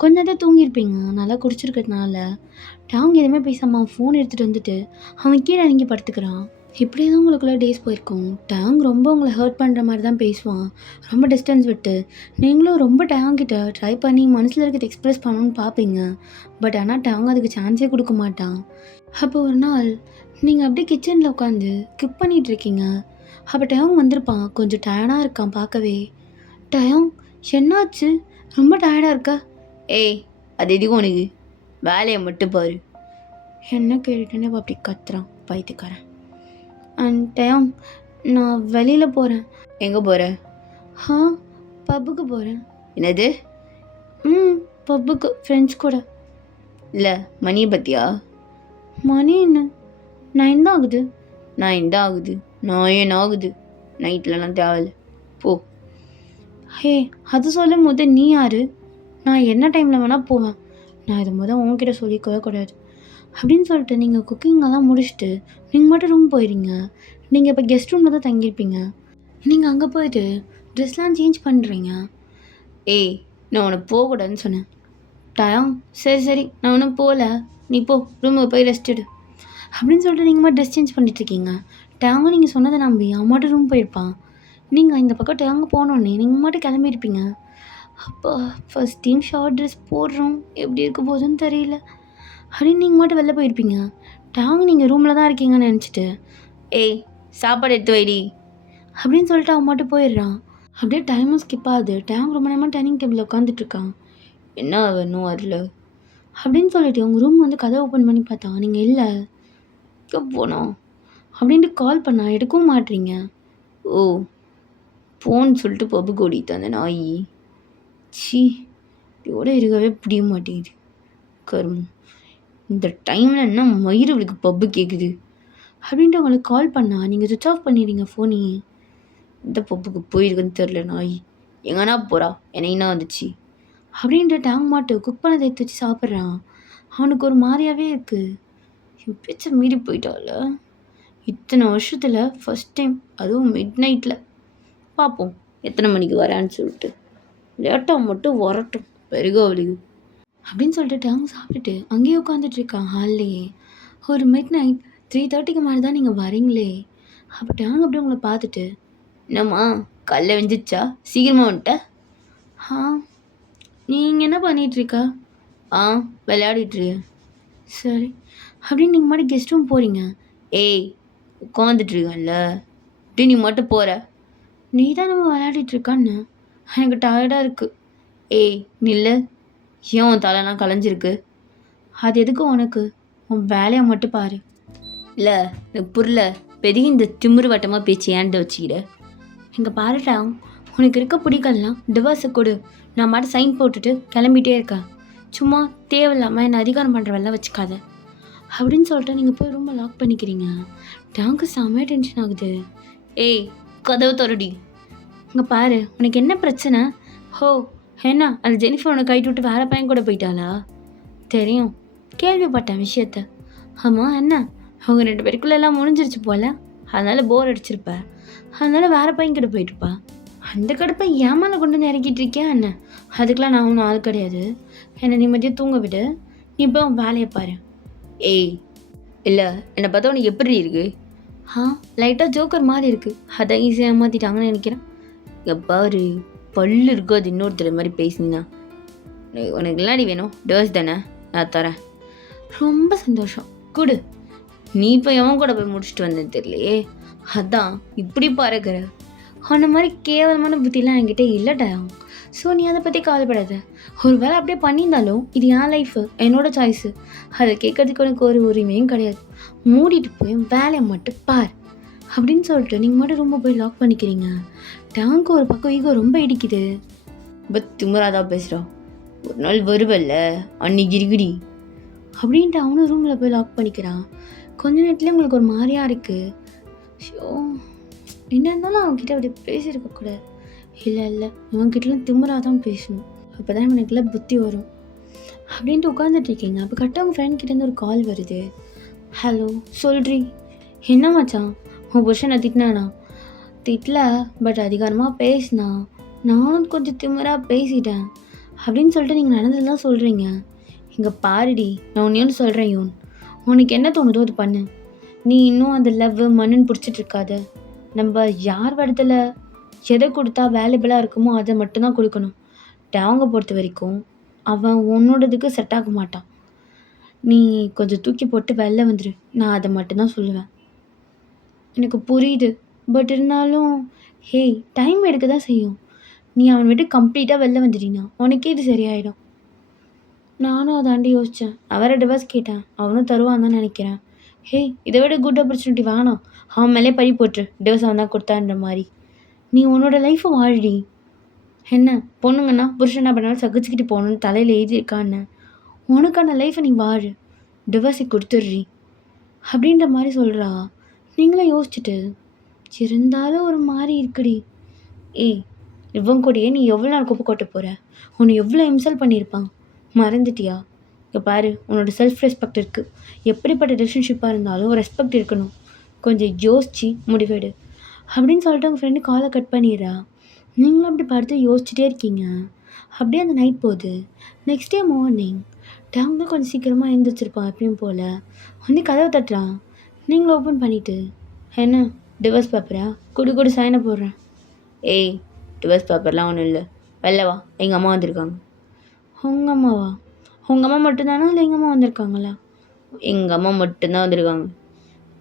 கொஞ்ச நேரம் தூங்கியிருப்பீங்க. நல்லா குடிச்சிருக்கிறதுனால டாங் எதுவுமே பேசாமல் ஃபோன் எடுத்துகிட்டு வந்துட்டு அவன் கீழே இறங்கி படுத்துக்கிறான். இப்படியே தான் உங்களுக்குள்ள டேஸ் போயிருக்கும். டேங் ரொம்ப உங்களை ஹர்ட் பண்ணுற மாதிரி தான் பேசுவான், ரொம்ப டிஸ்டன்ஸ் விட்டு. நீங்களும் ரொம்ப டேங்கிட்ட ட்ரை பண்ணி மனசில் இருக்கிறது எக்ஸ்ப்ரெஸ் பண்ணணும்னு பார்ப்பீங்க. பட் ஆனால் டேங் அதுக்கு சான்ஸே கொடுக்க மாட்டான். அப்போ ஒரு நாள் நீங்கள் அப்படியே கிச்சனில் உட்காந்து குக் பண்ணிகிட்டு இருக்கீங்க. அப்போ டேங் வந்திருப்பான், கொஞ்சம் டயர்டாக இருக்கான் பார்க்கவே. டேங் என்னாச்சு, ரொம்ப டயர்டாக இருக்கா? அது எதுக்கும் உனக்கு, வேலையை மட்டும் பாரு. என்ன கேட்டுன்னு அப்படி கத்துறான் பைத்தியக்காரன். அண்ட் டயம் நான் வெளியில் போகிறேன். எங்கே போகிற? பப்புக்கு போகிறேன். என்னது? பப்புக்கு ஃப்ரெண்ட்ஸ் கூட. இல்லை மணியை பற்றியா? மணி என்ன 9 தான் ஆகுது. 9 தான் ஆகுது, 9 ஆகுது, நைட்லலாம் தேவையில்லை போ. அது சொல்லும் போது நீ யார்? நான் என்ன டைமில் வேணால் போவேன், நான் இது உங்ககிட்ட சொல்லிக்கவே கூடாது அப்படின்னு சொல்லிட்டு நீங்கள் குக்கிங்கெல்லாம் முடிச்சுட்டு நீங்கள் மட்டும் ரூம் போயிடுங்க. நீங்கள் இப்போ கெஸ்ட் ரூமில் தான் தங்கியிருப்பீங்க. நீங்கள் அங்கே போயிட்டு ட்ரெஸ்லாம் சேஞ்ச் பண்ணுறீங்க. நான் உனக்கு போகக்கூடாதுன்னு சொன்னேன். டயம் சரி நான் ஒன்றும் போகல, நீ போ ரூமுக்கு போய் ரெஸ்ட் எடு அப்படின்னு சொல்லிட்டு நீங்கள் மட்டும் ட்ரெஸ் சேஞ்ச் பண்ணிட்டுருக்கீங்க. டயங்க நீங்கள் சொன்னதை நம்பி அவன் மட்டும் ரூம் போயிருப்பான். நீங்கள் இந்த பக்கம் டயங்க போனோடனே நீங்கள் மட்டும் கிளம்பியிருப்பீங்க. அப்போ ஃபஸ்ட் டைம் ஷார்ட் ட்ரெஸ் போடுறோம், எப்படி இருக்க போதுன்னு தெரியல அப்படின்னு நீங்கள் மட்டும் வெளில போயிருப்பீங்க. டயங்க நீங்கள் ரூமில் தான் இருக்கீங்கன்னு நினச்சிட்டு சாப்பாடு எடுத்து வைடி அப்படின்னு சொல்லிட்டு அவன் மட்டும் போயிடுறான். அப்படியே டைமும் ஸ்கிப் ஆகுது. டேங் ரொம்ப நேரமாக டைனிங் டேபிளில் உட்காந்துட்ருக்கான். என்ன அவ இன்னும் வரல? அப்படின்னு சொல்லிட்டு உங்கள் ரூம் வந்து கதை ஓப்பன் பண்ணி பார்த்தா நீங்கள் இல்லை. எங்கே போனோம்? அப்படின்ட்டு கால் பண்ணா எடுக்கவும் மாட்றீங்க. ஓ, போன்னு சொல்லிட்டு பப்புக்கு ஓடிட்டு அந்த நாய். சி, இதோட இருக்கவே பிடிக்க மாட்டேங்குது. கருமம், இந்த டைமில் என்ன மயிறு அவளுக்கு பப்பு கேட்குது? அப்படின்ட்டு உங்களுக்கு கால் பண்ணா நீங்கள் சுவிச் ஆஃப் பண்ணிடுறீங்க ஃபோனையே. இந்த பப்புக்கு போயிருக்குன்னு தெரில நாய். எங்கன்னா போகிறா, என்ன வந்துச்சு? அப்படின்ட்டு டேங் மாட்டு குக் பண்ணதை எடுத்து வச்சு சாப்பிட்றான். அவனுக்கு ஒரு மாதிரியாவே இருக்குது. என் பேச்சை மீறி போயிட்டால. இத்தனை வருஷத்தில் ஃபஸ்ட் டைம், அதுவும் மிட் நைட்டில். பார்ப்போம் எத்தனை மணிக்கு வரான்னு சொல்லிட்டு. லேட்டாக மட்டும் வரட்டும், பெருக அவளுக்கு. அப்படின்னு சொல்லிட்டு டேங் சாப்பிட்டுட்டு அங்கேயே உட்காந்துட்ருக்கான் ஹால்லையே. ஒரு மிட் நைட் 3:30க்கு மேலே தான் நீங்கள் வரீங்களே. அப்போ டேங் அப்படி உங்களை பார்த்துட்டு, என்னம்மா கல்ல வெஞ்சிச்சா, சீக்கிரமாக வந்துட்ட? ஆ நீங்கள் என்ன பண்ணிகிட்ருக்கா? விளையாடிட்டுரு. சரி அப்படின்னு நீங்கள் மாதிரி கெஸ்ட் ரூம் போகிறீங்க. ஏய், உட்காந்துட்ருக்கேன்ல, இப்படி நீ மட்டும் போகிற? நீ தான் நம்ம விளையாடிட்டுருக்கான்னு. எனக்கு டயர்டாக இருக்குது. ஏய் நில்ல, ஏன் உன் தலைலாம் கலைஞ்சிருக்கு? அது எதுக்கு உனக்கு? உன் வேலையை மட்டும் பாரு. இல்லை எனக்கு புரியல, பெரிய இந்த திமிரு வட்டமாக பேச்சு ஏன்ட்டு வச்சுக்கிற? இங்கே பாருட்டா, உனக்கு இருக்க பிடிக்கலாம் டிவோர்ஸை கொடு. நான் மட்டும் சைன் போட்டுட்டு கிளம்பிட்டே இருக்கேன். சும்மா தேவையில்லாமல் என்னை அதிகாரம் பண்ணுறவெல்லாம் வச்சுக்காத அப்படின்னு சொல்லிட்டு நீங்கள் போய் ரூமை லாக் பண்ணிக்கிறீங்க. டேங்க்கு செம்மையாக டென்ஷன் ஆகுது. ஏய் கதவு திறடி. இங்கே பாரு, உனக்கு என்ன பிரச்சனை? ஹோ என்ன அந்த ஜெனிஃபர் உனக்கு கைட்டு விட்டு வேறு பையன் கூட போயிட்டாளா? தெரியும், கேள்விப்பட்டேன் விஷயத்த. ஆமாம் என்ன, அவங்க 2 பேருக்குள்ளெல்லாம் முடிஞ்சிருச்சு போல். அதனால் போர் அடிச்சிருப்ப, அதனால் வேறு பையன் கிட்ட போயிட்டுருப்பா. அந்த கடுப்பை ஏமால கொண்டு வந்து இறக்கிட்டு இருக்கியா என்ன? அதுக்கெலாம் நான் ஒன்றும் ஆள் கிடையாது. என்னை நிம்மதியாக தூங்க விடு. நீ இப்போ வேலையை பாரு. ஏய் இல்லை, என்னை பார்த்தா உனக்கு எப்படி இருக்கு? லைட்டாக ஜோக்கர் மாதிரி இருக்குது. அதான் ஈஸியாக ஏமாற்றிட்டாங்கன்னு நினைக்கிறேன். பாரு, பல்லு இருக்கோ அது இன்னொருத்தர் மாதிரி பேசினா. உனக்கு இல்லாடி வேணும், டிவோர்ஸ் தானே, நான் தரேன். ரொம்ப சந்தோஷம், கொடு. நீ இப்போ எவன் கூட போய் முடிச்சுட்டு வந்தேன்னு தெரியலையே, அதான் இப்படி பாருக்கிற. அந்த மாதிரி கேவலமான புத்திலாம் என்கிட்ட இல்லைடா. ஸோ நீ அதை பற்றி கவலைப்படாத. ஒரு வேளை அப்படியே பண்ணியிருந்தாலும் இது என் லைஃபு, என்னோடய சாய்ஸு. அதை கேட்கறதுக்கு உனக்கு ஒரு உரிமையும் கிடையாது. மூடிட்டு போய் வேலையை மட்டும் பார் அப்படின்னு சொல்லிட்டு நீங்கள் மட்டும் ரொம்ப போய் லாக் பண்ணிக்கிறீங்க. டேங்க்கு ஒரு பக்கம் ஈகோ ரொம்ப இடிக்குது. ரொம்ப திமிராதான் பேசுகிறான். ஒரு நாள் வருவல்ல, அன்னைக்கு இருக்குடி அப்படின்ட்டு அவனும் ரூமில் போய் லாக் பண்ணிக்கிறான். கொஞ்ச நேரத்துலேயே உங்களுக்கு ஒரு மாதிரியாக இருக்குது. ஷோ, என்ன இருந்தாலும் அவன்கிட்ட அப்படி பேசியிருக்கக்கூடாது. இல்லை இவன்கிட்டலாம் திமிராக தான் பேசணும். அப்போ தான் இவனுக்குலாம் புத்தி வரும் அப்படின்ட்டு உட்காந்துட்ருக்கீங்க. அப்போ கரெக்டாக உங்கள் ஃப்ரெண்ட்கிட்டேருந்து ஒரு கால் வருது. ஹலோ சொல்றி, என்ன மச்சான் உன் புருஷனை திட்டினானா? திட்டல, பட் அதிகாரமாக பேசினா. நானும் கொஞ்சம் திமிராக பேசிட்டேன் அப்படின்னு சொல்லிட்டு நீங்கள் நடந்ததுலாம் சொல்கிறீங்க. இங்கே பாருடி, நான் ஒன்று சொல்கிறேன் யோன், உனக்கு என்ன தோணுதோ அது பண்ணு. நீ இன்னும் அந்த லவ் மண்ணுன்னு பிடிச்சிட்டு இருக்காத. நம்ம யார் இடத்துல எதை கொடுத்தா வேல்யூபிளாக இருக்குமோ அதை மட்டும்தான் கொடுக்கணும். டேங்கை பொறுத்த வரைக்கும் அவன் உன்னோடதுக்கு செட் ஆக மாட்டான். நீ கொஞ்சம் தூக்கி போட்டு வெளில வந்துடு, நான் அதை மட்டும்தான் சொல்லுவேன். எனக்கு புரியுது, பட் இருந்தாலும் ஹேய், டைம் எடுக்க தான் செய்யும். நீ அவனை விட்டு கம்ப்ளீட்டாக வெளில வந்துட்டீங்கன்னா உனக்கே இது சரியாயிடும். நானும் அதாண்டி யோசித்தேன். அவரை டிவோர்ஸ் கேட்டேன், அவனும் தருவான் தான் நினைக்கிறேன். ஹேய், இதை விட குட் ஆப்பர்ச்சுனிட்டி வேணாம். அவன் மேலே பழி போட்டுரு, டிவோர்ஸ் அவன் தான் கொடுத்தான்ற மாதிரி. நீ உன்னோட லைஃப்பை வாழடி. என்ன பொண்ணுங்கன்னா புருஷன் என்ன பண்ணாலும் சகிச்சுக்கிட்டு போகணுன்னு தலையில் எழுதியிருக்கான்னு. உனக்கான லைஃப்பை நீ வாழு, டிவோர்ஸை கொடுத்துட்றி அப்படின்ற மாதிரி சொல்கிறா. நீங்களும் யோசிச்சுட்டு இருந்தாலும் ஒரு மாதிரி இருக்குடி. ஏய், இவன் கூடயே நீ எவ்வளோ நாள் குப்பை கொட்ட போகிற? உன்னை எவ்வளோ இன்சல்ட் பண்ணியிருப்பான், மறந்துட்டியா? இங்கே பாரு, உன்னோட செல்ஃப் ரெஸ்பெக்ட் இருக்குது. எப்படிப்பட்ட ரிலேஷன்ஷிப்பாக இருந்தாலும் ரெஸ்பெக்ட் இருக்கணும். கொஞ்சம் யோசிச்சு முடிவெடு அப்படின்னு சொல்லிட்டு உங்கள் ஃப்ரெண்டு காலை கட் பண்ணிடுறா. நீங்களும் அப்படி பார்த்து யோசிச்சுட்டே இருக்கீங்க. அப்படியே அந்த நைட் போகுது. நெக்ஸ்ட் டே மார்னிங் டேங்கும் கொஞ்சம் சீக்கிரமாக எழுந்திரிச்சிருப்பான் எப்பயும் போல். வந்து கதவை தட்டுறான். நீங்களும் ஓப்பன் பண்ணிவிட்டு, என்ன டிவோர்ஸ் பேப்பரா? கொடு சைனை போடுறேன். ஏய், டிவோர்ஸ் பேப்பர்லாம் ஒன்றும் இல்லை, வெளில வா, எங்கள் அம்மா வந்திருக்காங்க. உங்கள் அம்மாவா? உங்கள் அம்மா மட்டும்தானா இல்லை எங்கள் அம்மா வந்திருக்காங்களா? எங்கள் அம்மா மட்டும்தான் வந்திருக்காங்க.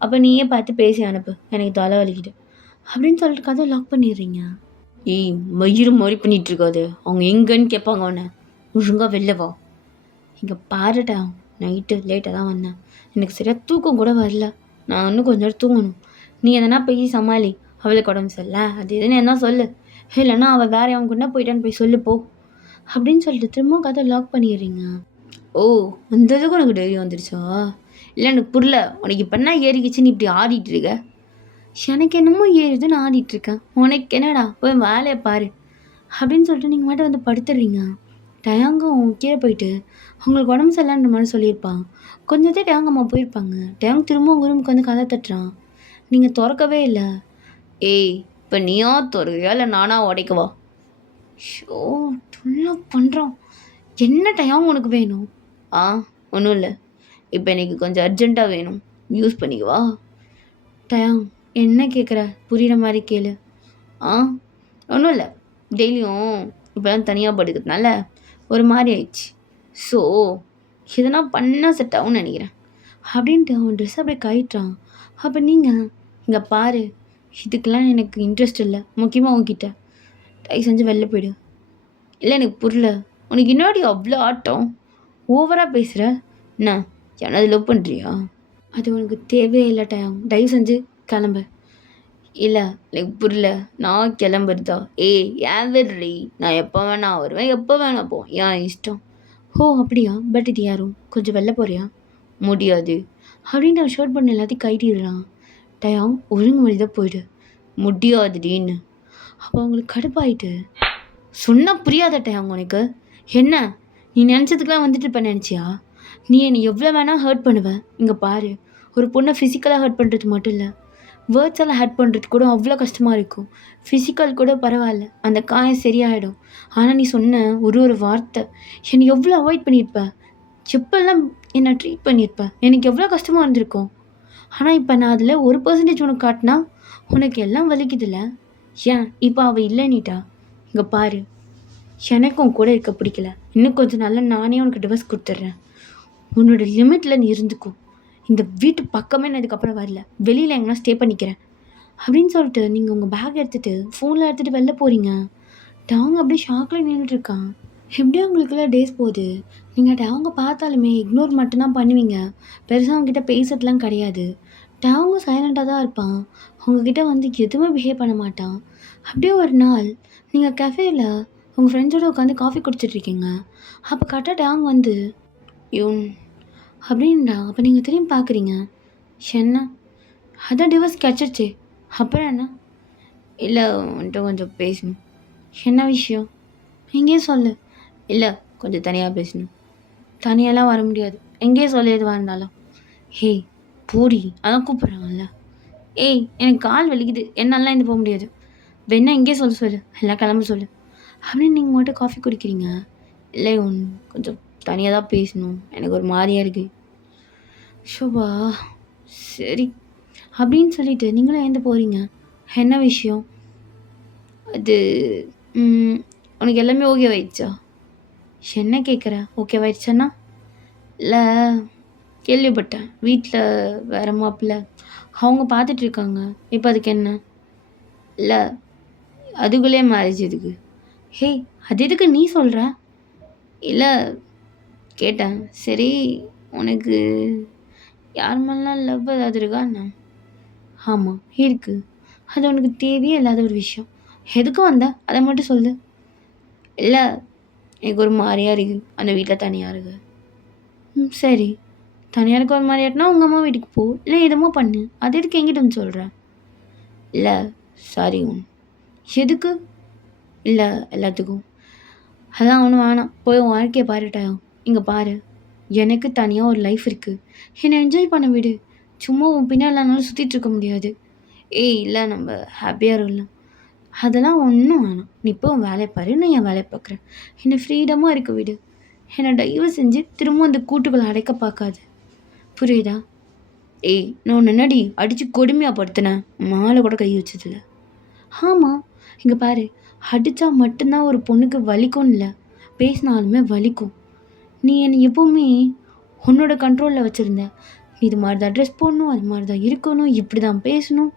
அப்போ நீயே பார்த்து பேசி அனுப்பு, எனக்கு தலை வலிக்குது அப்படின்னு சொல்லிட்டு கதை லாக் பண்ணிடுறீங்க. ஏய் மயிறு மாதிரி பண்ணிட்டு இருக்காது. அவங்க எங்கன்னு கேட்பாங்க அவனை. ஒழுங்காக வெளில வா. இங்கே பாருடா, நைட்டு லேட்டாக தான் வந்தேன். எனக்கு சரியாக தூக்கம் கூட வரல. நான் இன்னும் கொஞ்ச நேரம் தூங்கணும். நீ எதனா போய் சமாளி. அவளுக்கு உடம்பு சரியில்ல அது எதுன்னு என்ன சொல்லு. இல்லைன்னா அவள் வேற அவங்க கூட போயிட்டான்னு போய் சொல்லு போ அப்படின்னு சொல்லிட்டு திரும்ப கதை லாக் பண்ணிடுறீங்க. ஓ, அந்த அளவுக்கு உனக்கு தைரியம் வந்துருச்சா? இல்லை எனக்கு புரியல. உனக்கு இப்போ என்ன ஏறிக்கிச்சுன்னு இப்படி ஆடிட்டு இருக்க? எனக்கு என்னமோ ஏறுதுன்னு ஆடிட்டு இருக்கேன். உனக்கு என்னடா, போய் வேலையை பாரு அப்படின்னு சொல்லிட்டு நீங்கள் மட்டும் வந்து படுத்துடுறீங்க. டயாங்கும் கீழே போயிட்டு உங்களுக்கு உடம்பு சரியில்லைன்ற மாதிரி சொல்லியிருப்பான். கொஞ்சத்தே டயாங் அம்மா போயிருப்பாங்க. டயாங் திரும்ப உங்கள் ரூமுக்கு வந்து கதை தட்டுறான். நீங்கள் திறக்கவே இல்லை. ஏய், இப்போ நீயா திறக்கிறியா இல்லை நானா உடைக்கவா? ஷோ, துள்ளா பண்ணுறான். என்ன டயாங் உனக்கு வேணும்? ஆ, ஒன்றும் இல்லை. இப்போ எனக்கு கொஞ்சம் அர்ஜென்ட்டாக வேணும். யூஸ் பண்ணிக்குவா? டயாங், என்ன கேட்குற? புரிகிற மாதிரி கேளு. ஆ, ஒன்றும் இல்லை. டெய்லியும் இப்போலாம் தனியாக படுக்கிறதுனால ஒரு மாதிரி ஆயிடுச்சு. ஸோ எதனா பண்ணால் செட் ஆகும்னு நினைக்கிறேன் அப்படின்ட்டு அவன் ட்ரெஸ் அப்படியே கயிட்டான். அப்போ நீங்கள் இங்கே பாரு, இதுக்கெல்லாம் எனக்கு இன்ட்ரெஸ்ட் இல்லை. முக்கியமாக உன்கிட்ட தயவு செஞ்சு வெளில போயிடு. இல்லை எனக்கு புரியல. உனக்கு என்னடி அவ்வளோ ஆட்டம்? ஓவராக பேசுகிற. என்ன யாராவது லவ் பண்ணுறியா? அது உனக்கு தேவையே இல்லை டயம். தயவு செஞ்சு கிளம்பு. இல்லை எனக்கு புரியல. நான் கிளம்புறதா? ஏய் ஏன் விடுறி. நான் எப்போ வேணா வருவேன், எப்போ வேணா போவேன். ஏன் இஷ்டம். ஓ அப்படியா? பட் இது யாரும் கொஞ்சம் வெளில போறியா? முடியாது அப்படின்ட்டு அவன் ஷர்ட் பண்ண எல்லாத்தையும் கைட்டிடுறான். டயாங், ஒழுங்கு மொழிதான் போயிடு. முடியாதுடின்னு. அப்போ அவங்களுக்கு கடுப்பாயிட்டு சொன்னால் புரியாத டயாங் உனக்கு. என்ன நீ நினச்சதுக்கெலாம் வந்துட்டு இருப்ப நினச்சியா? நீ என்னை எவ்வளோ வேணால் ஹர்ட் பண்ணுவேன். இங்கே பாரு, ஒரு பொண்ணை ஃபிசிக்கலாக ஹர்ட் பண்ணுறது மட்டும் இல்லை, வேர்ட்ஸெல்லாம் ஹர்ட் பண்ணுறது கூட அவ்வளோ கஷ்டமாக இருக்கும். ஃபிசிக்கல் கூட பரவாயில்ல, அந்த காயம் சரியாயிடும். ஆனால் நீ சொன்ன ஒரு வார்த்தை என்னை எவ்வளோ அவாய்ட் பண்ணியிருப்ப, எப்பெல்லாம் என்னை ட்ரீட் பண்ணியிருப்ப, எனக்கு எவ்வளோ கஷ்டமாக இருந்திருக்கும். ஆனால் இப்போ நான் அதில் 1% உனக்கு காட்டினா உனக்கு எல்லாம் வலிக்குதில்ல. ஏன் இப்போ அவள் இல்லைன்னிட்டா? இங்கே பாரு, எனக்கும் கூட இருக்க பிடிக்கல. இன்னும் கொஞ்சம் நாள்ல நானே உனக்கு டிவோர்ஸ் கொடுத்துட்றேன். உன்னோட லிமிட்டில் நீ இருந்துக்கும். இந்த வீட்டு பக்கமே நான் இதுக்கப்புறம் வரல. வெளியில் எங்கன்னா ஸ்டே பண்ணிக்கிறேன் அப்படின்னு சொல்லிட்டு நீங்கள் உங்கள் பேக் எடுத்துகிட்டு ஃபோனில் எடுத்துகிட்டு வெளில போகிறீங்க. டாங் அப்படியே ஷாக்கில் நின்றுட்டுருக்கான். எப்படியும் உங்களுக்குலாம் டேஸ் போகுது. நீங்கள் டாங்கை பார்த்தாலுமே இக்னோர் மட்டும்தான் பண்ணுவீங்க. பெருசாக அவங்ககிட்ட பேசுறதுலாம் கிடையாது. டாங்கும் சைலண்ட்டாக தான் இருப்பான். உங்ககிட்ட வந்து எதுவுமே பிஹேவ் பண்ண மாட்டான். அப்படியே ஒரு நாள் நீங்கள் கஃபேயில் உங்கள் ஃப்ரெண்ட்ஸோடு உட்காந்து காஃபி குடிச்சிட்ருக்கீங்க. அப்போ கரெக்டாக டாங் வந்து யூன் அப்படின்றா. அப்போ நீங்கள் திரும்பி பார்க்குறீங்க. என்ன? அதான் டிவோர்ஸ் கிடச்சிருச்சு. அப்புறம் என்ன? இல்லை வந்துட்டு கொஞ்சம் பேசணும். என்ன விஷயம்? எங்கேயும் சொல்லு. இல்லை கொஞ்சம் தனியாக பேசணும். தனியாலாம் வர முடியாது. எங்கேயே சொல்லி எதுவாக இருந்தாலும். ஹேய் பூரி, அதான் கூப்பிட்றாங்கல்ல. ஏய் எனக்கு கால் வலிக்குது, என்னாலாம் இருந்து போக முடியாது. வேணா எங்கேயே சொல்லு எல்லாம் கிளம்ப சொல்லு அப்படின்னு நீங்கள் மட்டும் காஃபி குடிக்கிறீங்க. இல்லை கொஞ்சம் தனியாக தான் பேசணும், எனக்கு ஒரு மாதிரியாக இருக்குது. ஷோபா சரி அப்படின்னு சொல்லிட்டு நீங்களும் எழுந்து போகிறீங்க. என்ன விஷயம்? அது உனக்கு எல்லாமே ஓகேவாயிடுச்சா? என்ன கேட்குற? ஓகேவாயிடுச்சாண்ணா? இல்லை கேள்விப்பட்டேன் வீட்டில் வேறு மாப்பிள்ள அவங்க பார்த்துட்ருக்காங்க. இப்போ அதுக்கு என்ன? இல்லை அதுக்குள்ளே மேரேஜ் எதுக்கு? ஹே அது எதுக்கு நீ சொல்கிற? இல்லை கேட்டேன். சரி உனக்கு யார் மேலாம் லவ் ஏதாவது இருக்கா என்ன? ஆமாம் இருக்குது. அது உனக்கு தேவையே இல்லாத ஒரு விஷயம். எதுக்கு வந்த அதை மட்டும் சொல்லு. இல்லை எனக்கு ஒரு மாதிரியாக இருக்குது, அந்த வீட்டில் தனியாக இருக்கு. சரி தனியாக இருக்க ஒரு மாதிரியாட்டினா உங்கள் அம்மா வீட்டுக்கு போ, இல்லை எதுமோ பண்ணு. அது எதுக்கு என்கிட்ட வந்து சொல்கிறேன்? இல்லை சாரி எதுக்கு? இல்லை எல்லாத்துக்கும். அதான் ஒன்றும் வேணாம், போய் உன் வாழ்க்கையை பாருட்டாயும். இங்கே பாரு, எனக்கு தனியாக ஒரு லைஃப் இருக்குது, என்னை என்ஜாய் பண்ண விடு. சும்மா உன் பின்னாடி இல்லைனாலும் சுற்றிட்டு இருக்க முடியாது. ஏய் இல்லை நம்ம ஹாப்பியாக இருக்கலாம். அதெல்லாம் ஒன்றும் வேணாம். நீ இப்போ உன் வேலையை பாரு, நான் என் வேலையை பார்க்குறேன். என்னை ஃப்ரீடமாக இருக்க விடு. என்னை தயவு செஞ்சு திரும்ப அந்த கூட்டுக்குள்ளே அடைக்க பார்க்காது, புரியுதா? ஏய் நான் உன்னை என்னடி அடித்து கொடுமையாக படுத்தினேன்? மாலை கூட கை வச்சதில்ல. ஆமாம் இங்கே பாரு, அடித்தா மட்டும்தான் ஒரு பொண்ணுக்கு வலிக்கும் இல்லை, பேசினாலுமே வலிக்கும். நீ என்னை எப்போவுமே உன்னோட கண்ட்ரோலில் வச்சுருந்த. நீ இது மாதிரி தான் ட்ரெஸ் போடணும், அது மாதிரி தான் இருக்கணும், இப்படி தான் பேசணும்.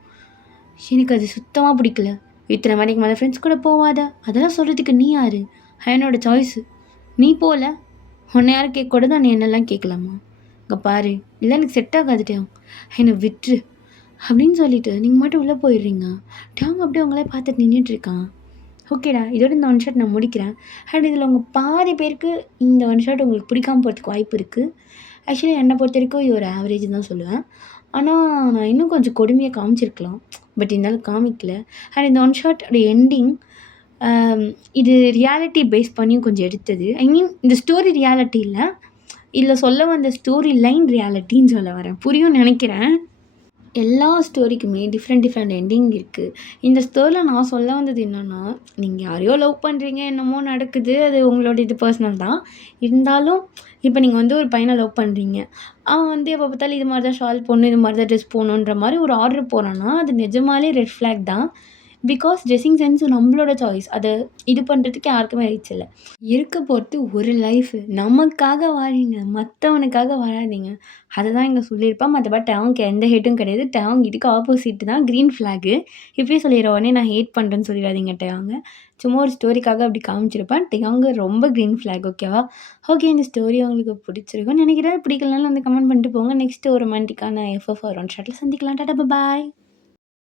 எனக்கு அது சுத்தமாக பிடிக்கல. இத்தனை மணிக்கு மேலே ஃப்ரெண்ட்ஸ் கூட போவாத, அதெல்லாம் சொல்கிறதுக்கு நீ யார்? என்னோட சாய்ஸு. நீ போகல, உன்னை யாரும் கேட்கக்கூடாது, நீ என்னெல்லாம் கேட்கலாமா? இங்கே பாரு, இல்லை எனக்கு செட் ஆகாது டேங், என்னை விட்டுரு அப்படின்னு சொல்லிட்டு நீங்கள் மட்டும் உள்ளே போயிடுறீங்க. டேங் அப்படியே உங்களே பார்த்துட்டு நின்றுட்டுருக்கான். ஓகேடா, இதோட இந்த ஒன் ஷாட் நான் முடிக்கிறேன். அண்ட் இதில் உங்கள் பாதி பேருக்கு இந்த ஒன் ஷாட் உங்களுக்கு பிடிக்காம போகிறதுக்கு வாய்ப்பு இருக்குது. ஆக்சுவலி என்னை பொறுத்த வரைக்கும் இது ஒரு ஆவரேஜ் தான் சொல்லுவேன். ஆனால் நான் இன்னும் கொஞ்சம் கொடுமையாக காமிச்சிருக்கலாம், பட் இருந்தாலும் காமிக்கல. அண்ட் இந்த ஒன் ஷாட்டோட எண்டிங் இது ரியாலிட்டி பேஸ் பண்ணியும் கொஞ்சம் எடுத்தது. ஐ மீன் இந்த ஸ்டோரி ரியாலிட்டி இல்லை, இதில் சொல்ல வந்த ஸ்டோரி லைன் ரியாலிட்டின்னு சொல்ல வரேன். புரியும்னு நினைக்கிறேன். எல்லா ஸ்டோரிக்குமே டிஃப்ரெண்ட் எண்டிங் இருக்குது. இந்த ஸ்டோரியில் நான் சொல்ல வந்தது என்னென்னா, நீங்கள் யாரையோ லவ் பண்ணுறீங்க, என்னமோ நடக்குது, அது உங்களோட இது பர்சனல் தான். இருந்தாலும் இப்போ நீங்கள் வந்து ஒரு பையனை லவ் பண்ணுறீங்க, அவன் வந்து எப்போ பார்த்தாலும் இது மாதிரி தான் ஷால் போடணும், இது மாதிரி தான் ட்ரெஸ் போடணுன்ற மாதிரி ஒரு ஆர்டர் போகிறான்னா, அது நிஜமாலே ரெட் ஃப்ளாக் தான். பிகாஸ் ட்ரெஸ்ஸிங் சென்ஸ் நம்மளோட சாய்ஸ். அதை இது பண்ணுறதுக்கு யாருக்குமே ரைட்ஸ் இல்லை. இருக்க போகிறது ஒரு லைஃபு, நமக்காக வாழீங்க, மற்றவனுக்காக வாழாதீங்க. அதை தான் இங்கே சொல்லியிருப்பேன். மற்றபடி டேவுக்கு எந்த ஹேட்டும் கிடையாது. டேவுங் இதுக்கு ஆப்போசிட் தான், க்ரீன் ஃப்ளாகு. இப்பயே சொல்லிடுற உடனே நான் ஹேட் பண்ணுறேன்னு சொல்லிடாதீங்க டேவாங்க. சும்மா ஒரு ஸ்டோரிக்காக அப்படி காமிச்சிருப்பேன். டேவாங்க ரொம்ப க்ரீன் ஃப்ளாக். ஓகேவா? ஓகே, இந்த ஸ்டோரி உங்களுக்கு பிடிச்சிருக்குன்னு நினைக்கிறேன். பிடிக்கலனாலும் வந்து கமெண்ட் பண்ணிட்டு போங்க. நெக்ஸ்ட்டு ஒரு ரொமான்டிக்கான எஃப்எஃப் ஒன் ஷாட்டில் சந்திக்கலாம். டாடா பாய்.